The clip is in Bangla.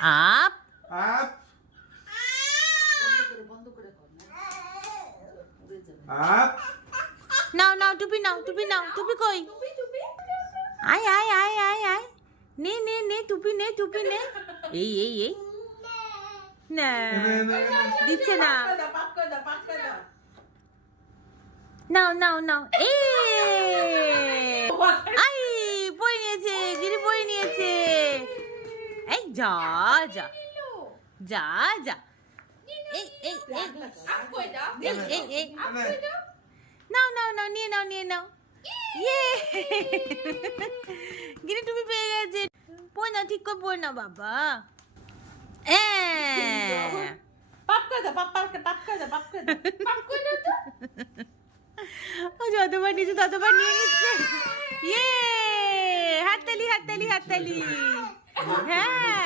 আপ আপ আপ নাও নাও টুপি নাও টুপি নাও টুপি কই আয় আয় আয় আয় আয় নে নে নে টুপি নে টুপি নে এই এই এই না দিচ্ছে না নাও নাও নাও এই আই পড়ে নিয়েছে গিরি পড়ে নিয়েছে এই যা যা যা যা এই এই এই এই এই নাও নাও নাও নিয়ে নাও নিয়ে নাও ইয়ে গিরি তুমি পেয়ে গেছে পড়ে না ঠিক করে পড়ে না বাবা ও যতবার নিচে ততবার নিয়ে নিচ্ছে ইয়ে হাততালি হাততালি হাততালি হ্যাঁ